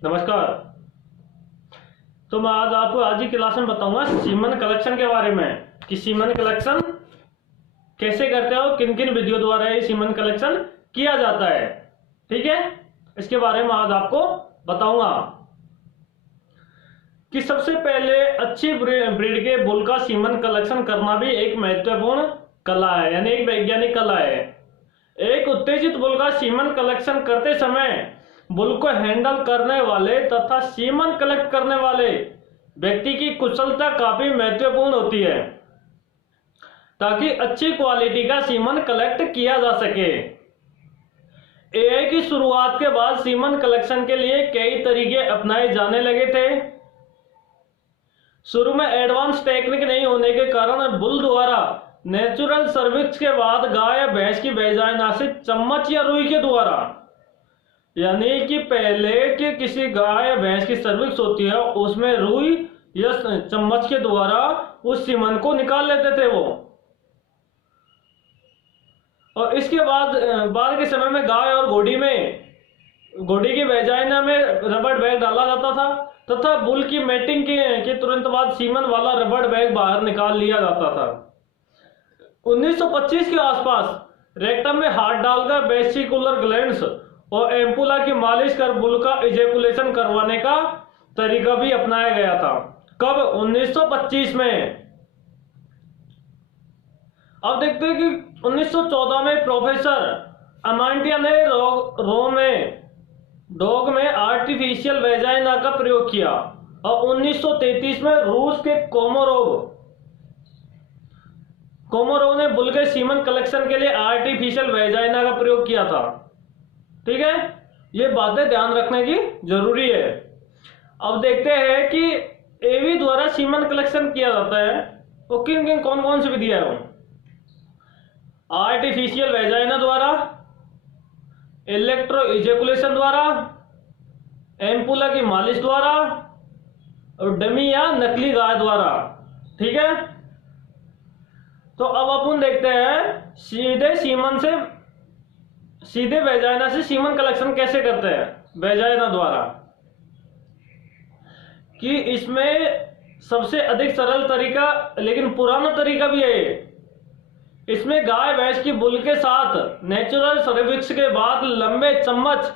नमस्कार। तो मैं आज की क्लास में बताऊंगा सीमन कलेक्शन के बारे में कि सीमन कलेक्शन कैसे करते हैं और किन किन विधियों द्वारा ये सीमन कलेक्शन किया जाता है। ठीक है, इसके बारे में आज आपको बताऊंगा कि सबसे पहले अच्छी ब्रीड के बुल का सीमन कलेक्शन करना भी एक महत्वपूर्ण कला है, यानी एक वैज्ञानिक कला है। एक उत्तेजित बुल का सीमन कलेक्शन करते समय बुल को हैंडल करने वाले तथा सीमन कलेक्ट करने वाले व्यक्ति की कुशलता काफी महत्वपूर्ण होती है ताकि अच्छी क्वालिटी का सीमन कलेक्ट किया जा सके। एआई की शुरुआत के बाद सीमन कलेक्शन के लिए कई तरीके अपनाए जाने लगे थे। शुरू में एडवांस टेक्निक नहीं होने के कारण बुल द्वारा नेचुरल सर्विक्स के बाद गाय या भैंस की वैजाइना से चम्मच या रुई के द्वारा, यानी कि पहले के किसी गाय या भैंस की सर्विक्स होती है उसमें रुई या चम्मच के द्वारा उस सीमन को निकाल लेते थे वो। और इसके बाद के समय में गाय और घोड़ी की वैजाइना में रबड़ बैग डाला जाता था तथा बुल की मेटिंग के तुरंत बाद सीमन वाला रबड़ बैग बाहर निकाल लिया जाता था। 1925 के आसपास रेक्टम में हाथ डालकर वेसिकुलर ग्लैंड्स और एम्पुला की मालिश कर बुल का इजेकुलेशन करवाने का तरीका भी अपनाया गया था। कब? 1925 में। अब देखते हैं कि 1914 में प्रोफेसर अमांटिया ने डॉग में आर्टिफिशियल वेजाइना का प्रयोग किया और 1933 में रूस के कोमोरोव ने बुल के सीमन कलेक्शन के लिए आर्टिफिशियल वेजाइना का प्रयोग किया था। ठीक है, ये बातें ध्यान रखने की जरूरी है। अब देखते हैं कि एवी द्वारा सीमन कलेक्शन किया जाता है वो कौन कौन सी विधियां है। आर्टिफिशियल वेजाइना द्वारा, इलेक्ट्रो इजेकुलेशन द्वारा, एम्पुला की मालिश द्वारा और डमी या नकली गाय द्वारा। ठीक है, तो अब अपन देखते हैं सीधे वेजाइना से सीमन कलेक्शन कैसे करते हैं वेजाइना द्वारा। कि इसमें सबसे अधिक सरल तरीका लेकिन पुराना तरीका भी है। इसमें गाय भैंस की बुल के साथ नेचुरल सर्विक्स के बाद लंबे चम्मच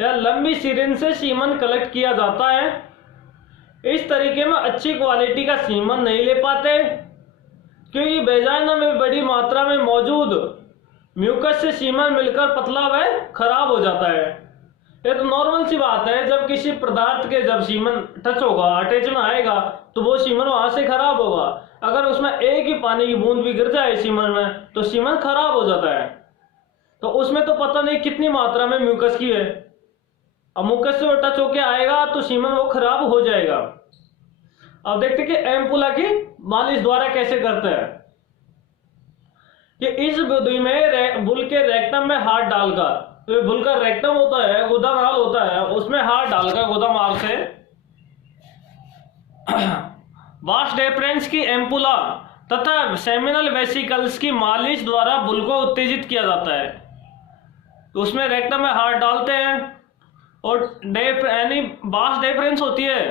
या लंबी सिरिंज से सीमन कलेक्ट किया जाता है। इस तरीके में अच्छी क्वालिटी का सीमन नहीं ले पाते क्योंकि वेजाइना में बड़ी मात्रा में मौजूद म्यूकस से सीमन मिलकर पतला व खराब हो जाता है। ये तो नॉर्मल सी बात है, जब किसी पदार्थ के जब सीमन टच होगा, अटैच में आएगा तो वो सीमन वहां से खराब होगा। अगर उसमें एक ही पानी की बूंद भी गिर जाए सीमन में तो सीमन खराब हो जाता है। तो उसमें तो पता नहीं कितनी मात्रा में म्यूकस की है, अब म्यूकस से टच होके आएगा तो सीमन वो खराब हो जाएगा। अब देखते कि एम्पुला की मालिश द्वारा कैसे करते हैं। कि इस विधि में बुल के रेक्टम में हाथ डालकर, तो बुल का रेक्टम होता है, गुदानाल होता है, उसमें हाथ डालकर गुदानाल से वास्ट डेफरेंस की एम्पुला तथा सेमिनल वेसिकल्स की मालिश द्वारा बुल को उत्तेजित किया जाता है। तो उसमें रेक्टम में हाथ डालते हैं और यानी वास्ट डेफरेंस होती है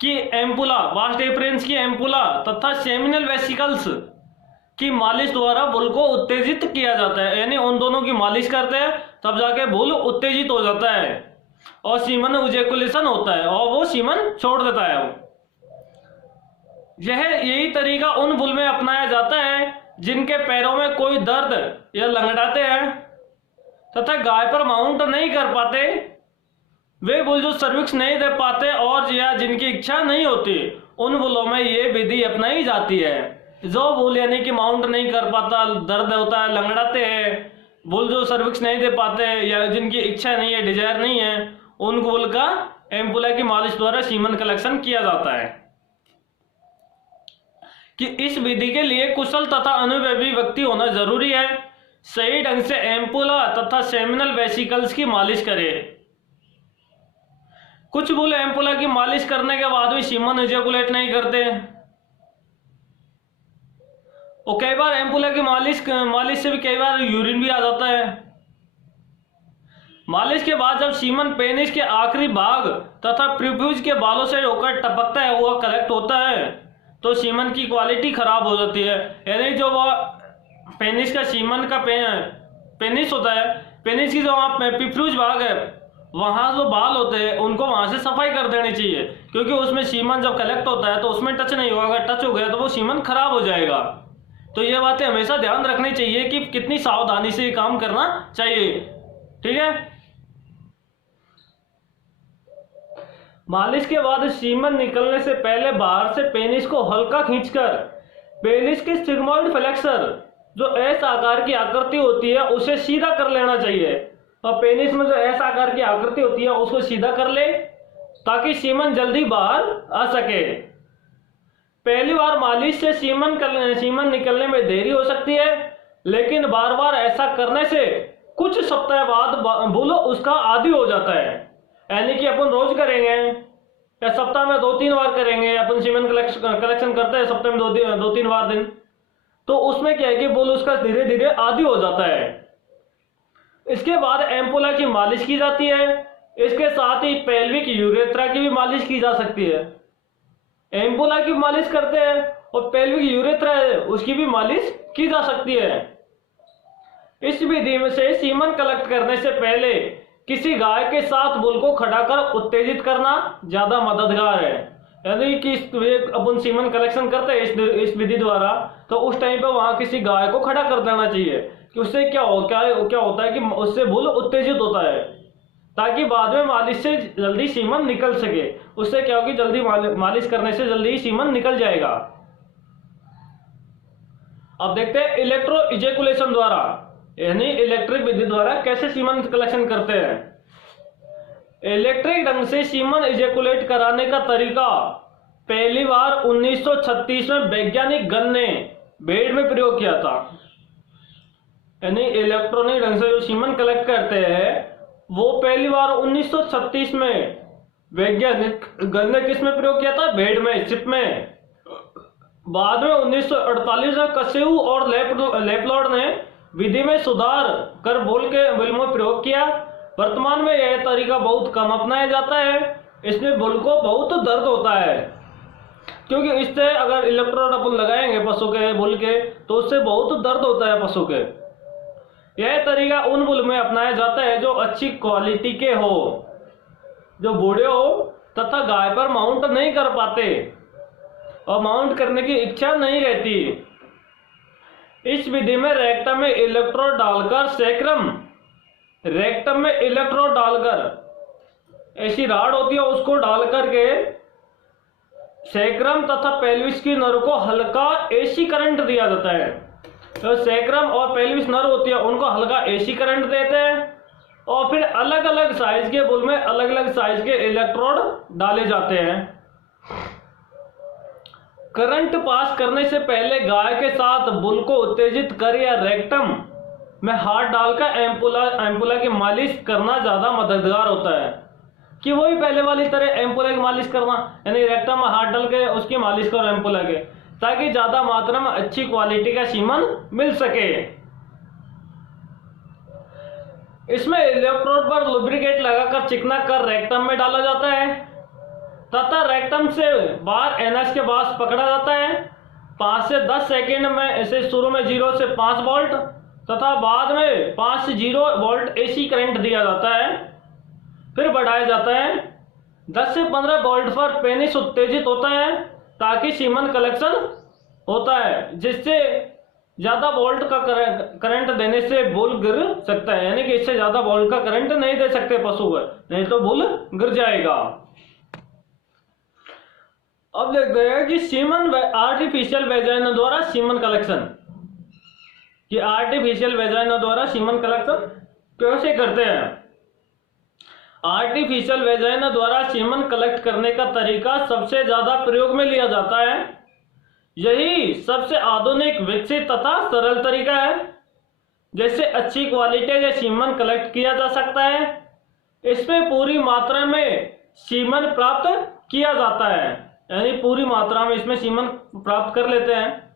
कि एम्पुला, वास्ट डेफरेंस की एम्पुला तथा सेमिनल वेसिकल्स की मालिश द्वारा बुल को उत्तेजित किया जाता है। यानी उन दोनों की मालिश करते हैं तब जाके बुल उत्तेजित हो जाता है और सीमन इजेकुलेशन होता है और वो सीमन छोड़ देता है। यही तरीका उन बुल में अपनाया जाता है जिनके पैरों में कोई दर्द या लंगड़ाते हैं तथा गाय पर माउंट नहीं कर पाते। वे बुल जो सर्विक्स नहीं दे पाते और या जिनकी इच्छा नहीं होती, उन बुलों में ये विधि अपनाई जाती है। जो बुल यानी कि माउंट नहीं कर पाता, दर्द होता है, लंगड़ाते हैं, बुल जो सर्विक्स नहीं दे पाते या जिनकी इच्छा नहीं है, डिजायर नहीं है, उन बुल का एम्पुला की मालिश द्वारा सीमन कलेक्शन किया जाता है। कि इस विधि के लिए कुशल तथा अनुभवी व्यक्ति होना जरूरी है। सही ढंग से एम्पुला तथा सेमिनल वेसिकल्स की मालिश करे। कुछ बुल एम्पुला की मालिश करने के बाद भी सीमन इजेकुलेट नहीं करते और कई बार एम्पुला की मालिश से भी कई बार यूरिन भी आ जाता है। मालिश के बाद जब सीमन पेनिस के आखिरी भाग तथा प्रीफ्यूज के बालों से होकर टपकता है, वह कलेक्ट होता है, तो सीमन की क्वालिटी खराब हो जाती है। यानी जो वह पेनिस का सीमन का पेनिस होता है, पेनिस की जो वहाँ प्रीफ्यूज भाग है, वहाँ जो बाल होते हैं उनको वहाँ से सफाई कर देनी चाहिए, क्योंकि उसमें सीमन जब कलेक्ट होता है तो उसमें टच नहीं होगा। अगर टच हो गया तो वो सीमन खराब हो जाएगा। तो ये बातें हमेशा ध्यान रखनी चाहिए कि कितनी सावधानी से ये काम करना चाहिए। ठीक है। मालिश के बाद सीमन निकलने से पहले बाहर से पेनिस को हल्का खींचकर पेनिस के सिग्मोइड फ्लेक्सर, जो एस आकार की आकृति होती है, उसे सीधा कर लेना चाहिए। और पेनिस में जो एस आकार की आकृति होती है उसको सीधा कर ले, ताकि सीमन जल्दी बाहर आ सके। पहली बार मालिश से सीमन निकलने में देरी हो सकती है, लेकिन बार बार ऐसा करने से कुछ सप्ताह बाद बुल उसका आदी हो जाता है। यानी कि अपन रोज करेंगे या सप्ताह में 2-3 बार करेंगे, अपन सीमन कलेक्शन करते हैं सप्ताह में 2-3 बार दिन, तो उसमें क्या है कि बुल उसका धीरे धीरे आदी हो जाता है। इसके बाद एम्पुला की मालिश की जाती है। इसके साथ ही पेल्विक यूरेथ्रा की भी मालिश की जा सकती है। एम्पुला की मालिश करते हैं और पेल्विक यूरेथ्रा है उसकी भी मालिश की जा सकती है। इस विधि में से सीमन कलेक्ट करने से पहले किसी गाय के साथ बुल को खड़ा कर उत्तेजित करना ज्यादा मददगार है। यानी कि अपन सीमन कलेक्शन करते हैं इस विधि द्वारा, तो उस टाइम पे वहां किसी गाय को खड़ा कर देना चाहिए कि उससे क्या होता है कि उससे बुल उत्तेजित होता है, ताकि बाद में मालिश से जल्दी सीमन निकल सके। उससे क्या होगी, जल्दी मालिश करने से जल्दी सीमन निकल जाएगा। अब देखते हैं इलेक्ट्रो इजेकुलेशन द्वारा, यानी इलेक्ट्रिक विधि द्वारा कैसे सीमन कलेक्शन करते हैं। इलेक्ट्रिक ढंग से सीमन इजेकुलेट कराने का तरीका पहली बार 1936 में वैज्ञानिक गण ने भेड़ में प्रयोग किया था। यानी इलेक्ट्रॉनिक ढंग से जो सीमन कलेक्ट करते हैं वो पहली बार 1936 में वैज्ञानिक गण ने किस में प्रयोग किया था, भेड़ में, चिप में। बाद में 1948 में कसेउ और लेपलॉर्ड ने विधि में सुधार कर बुल में प्रयोग किया। वर्तमान में यह तरीका बहुत कम अपनाया जाता है। इसमें बुल को बहुत दर्द होता है, क्योंकि इससे अगर इलेक्ट्रोड अपन लगाएंगे पशु के बुल के, तो उससे बहुत दर्द होता है पशु के। यह तरीका उन बुल में अपनाया जाता है जो अच्छी क्वालिटी के हो, जो बूढ़े हो तथा गाय पर माउंट नहीं कर पाते और माउंट करने की इच्छा नहीं रहती। इस विधि में रेक्टम में इलेक्ट्रोड डालकर रेक्टम में इलेक्ट्रोड डालकर ऐसी राड होती है उसको डालकर के सैक्रम तथा पेल्विस की नर को हल्का एसी करंट दिया जाता है। तो सैक्रम और पेल्विस नर होती है उनको हल्का एसी करंट देते हैं और फिर अलग अलग साइज के बुल में अलग अलग साइज के इलेक्ट्रोड डाले जाते हैं। करंट पास करने से पहले गाय के साथ बुल को उत्तेजित कर या रेक्टम में हाथ डालकर एम्पुला की मालिश करना ज्यादा मददगार होता है। कि वही पहले वाली तरह एम्पुला की मालिश करना, यानी रेक्टम में हाथ डाल के उसकी मालिश करो एम्पुला के, ताकि ज्यादा मात्रा में अच्छी क्वालिटी का सीमन मिल सके। इसमें इलेक्ट्रोड पर लुब्रिकेट लगाकर चिकना कर रेक्टम में डाला जाता है तथा रेक्टम से बाहर एनएस के पास पकड़ा जाता है। 5 से 10 सेकेंड में ऐसे शुरू में 0 से 5 वोल्ट तथा बाद में 5 से 0 वोल्ट एसी करंट दिया जाता है, फिर बढ़ाया जाता है। 10 से 15 वोल्ट पर पेनिस उत्तेजित होता है ताकि सीमन कलेक्शन होता है, जिससे ज्यादा वोल्ट का करंट देने से बुल गिर सकता है। यानी कि इससे ज्यादा वोल्ट का करंट नहीं दे सकते पशु को, नहीं तो बुल गिर जाएगा। अब देखते हैं कि सीमन आर्टिफिशियल वेजाइना द्वारा सीमन कलेक्शन, कि आर्टिफिशियल वेजाइना द्वारा सीमन कलेक्शन कैसे करते हैं। आर्टिफिशियल वेजाइना द्वारा सीमन कलेक्ट करने का तरीका सबसे ज्यादा प्रयोग में लिया जाता है। यही सबसे आधुनिक, विकसित तथा सरल तरीका है जिससे अच्छी क्वालिटी का सीमन कलेक्ट किया जा सकता है। इसमें पूरी मात्रा में सीमन प्राप्त किया जाता है, यानी पूरी मात्रा में इसमें सीमन प्राप्त कर लेते हैं।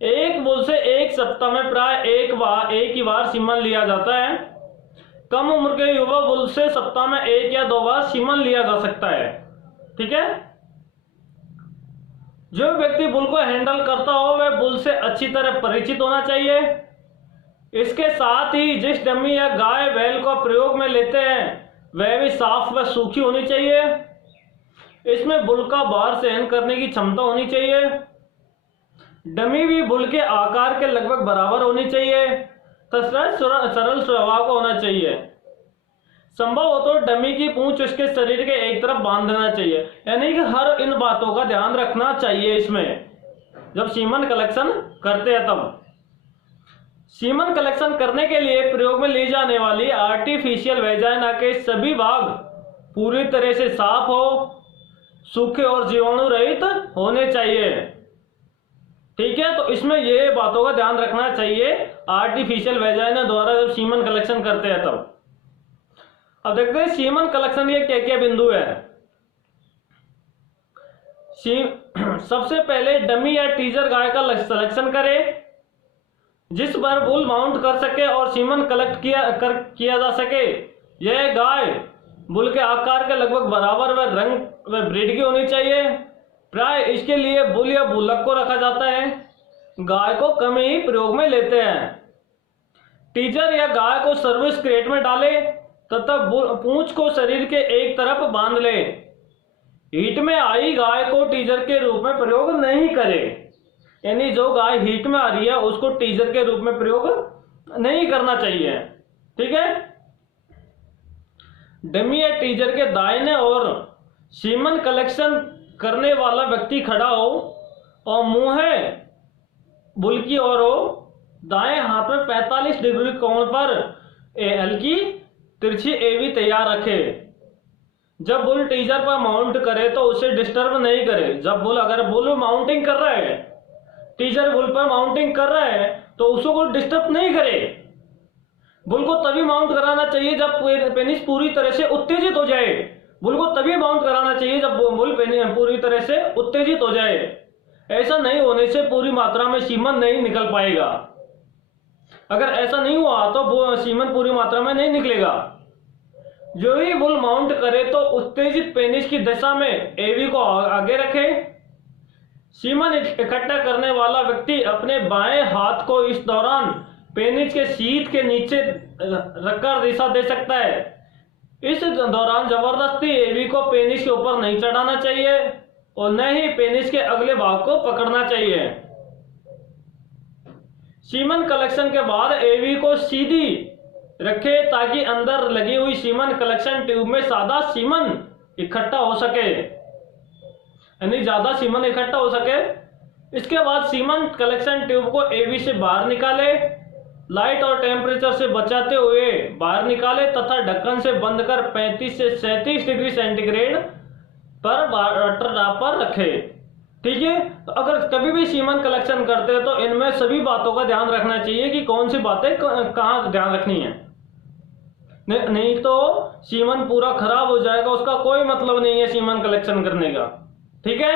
एक बुल से एक सप्ताह में प्राय एक ही बार सीमन लिया जाता है। कम उम्र के युवा बुल से सप्ताह में 1 या 2 बार सीमन लिया जा सकता है। ठीक है, जो व्यक्ति बुल को हैंडल करता हो वह बुल से अच्छी तरह परिचित होना चाहिए। इसके साथ ही जिस डमी या गाय बैल को प्रयोग में लेते हैं वह भी साफ व सूखी होनी चाहिए। इसमें बुल का भार सहन करने की क्षमता होनी चाहिए। डमी भी बुल के आकार के लगभग बराबर होनी चाहिए तथा सरल स्वभाव का होना चाहिए। संभव हो तो डमी की पूंछ उसके शरीर के एक तरफ बांध देना चाहिए, यानी कि हर इन बातों का ध्यान रखना चाहिए इसमें जब सीमन कलेक्शन करते हैं। तब सीमन कलेक्शन करने के लिए प्रयोग में ली जाने वाली आर्टिफिशियल वेजाइना के सभी भाग पूरी तरह से साफ हो, सूखे और जीवाणु रहित होने चाहिए। ठीक है, तो इसमें ये बातों का ध्यान रखना चाहिए आर्टिफिशियल वेजाइना द्वारा जब सीमन कलेक्शन करते हैं तब। अब देखते हैं सीमन कलेक्शन के क्या क्या बिंदु है। सबसे पहले डमी या टीजर गाय का सिलेक्शन करें जिस पर बुल माउंट कर सके और सीमन कलेक्ट किया जा सके। यह गाय बुल के आकार के लगभग बराबर व रंग व ब्रीड की होनी चाहिए। प्राय इसके लिए बुल या बुलक को रखा जाता है, गाय को कम ही प्रयोग में लेते हैं। टीजर या गाय को सर्विस क्रेट में डाले तथा पूंछ को शरीर के एक तरफ बांध ले। हीट में आई गाय को टीजर के रूप में प्रयोग नहीं करें, यानी जो गाय हीट में आ रही है उसको टीजर के रूप में प्रयोग नहीं करना चाहिए। ठीक है, डमी या टीजर के दाहिने और सीमन कलेक्शन करने वाला व्यक्ति खड़ा हो और मुंह बुल की ओर हो। दाएं हाथ में 45 डिग्री कोण पर हल्की तिरछी एवी तैयार रखे। जब बुल टीजर पर माउंट करे तो उसे डिस्टर्ब नहीं करे। जब अगर बुल माउंटिंग कर रहा है, टीजर बुल पर माउंटिंग कर रहा है तो उसको डिस्टर्ब नहीं करे। बुल को तभी माउंट कराना चाहिए जब पेनिस पूरी तरह से उत्तेजित हो जाए। बुल को तभी माउंट कराना चाहिए जब बुल पूरी तरह से उत्तेजित हो जाए। ऐसा नहीं होने से पूरी मात्रा में सीमन नहीं निकल पाएगा। अगर ऐसा नहीं हुआ तो सीमन पूरी मात्रा में नहीं निकलेगा। जो ही बुल माउंट करे तो उत्तेजित पेनिस की दशा में एवी को आगे रखे। सीमन इकट्ठा करने वाला व्यक्ति अपने बाएं हाथ को इस दौरान पेनिस के शीत के नीचे रखकर दिशा दे सकता है। इस दौरान जबरदस्ती एवी को पेनिस के ऊपर नहीं चढ़ाना चाहिए और न ही पेनिस के अगले भाग को पकड़ना चाहिए। सीमन कलेक्शन के बाद एवी को सीधी रखे ताकि अंदर लगी हुई सीमन कलेक्शन ट्यूब में सादा सीमन इकट्ठा हो सके, यानी ज्यादा सीमन इकट्ठा हो सके। इसके बाद सीमन कलेक्शन ट्यूब को एवी से बाहर निकाले, लाइट और टेम्परेचर से बचाते हुए बाहर निकाले तथा ढक्कन से बंद कर 35 से 37 डिग्री सेंटीग्रेड पर पर रखे। ठीक है, तो अगर कभी भी सीमन कलेक्शन करते हैं तो इनमें सभी बातों का ध्यान रखना चाहिए कि कौन सी बातें कहाँ ध्यान रखनी है। नहीं तो सीमन पूरा खराब हो जाएगा, उसका कोई मतलब नहीं है सीमन कलेक्शन करने का। ठीक है,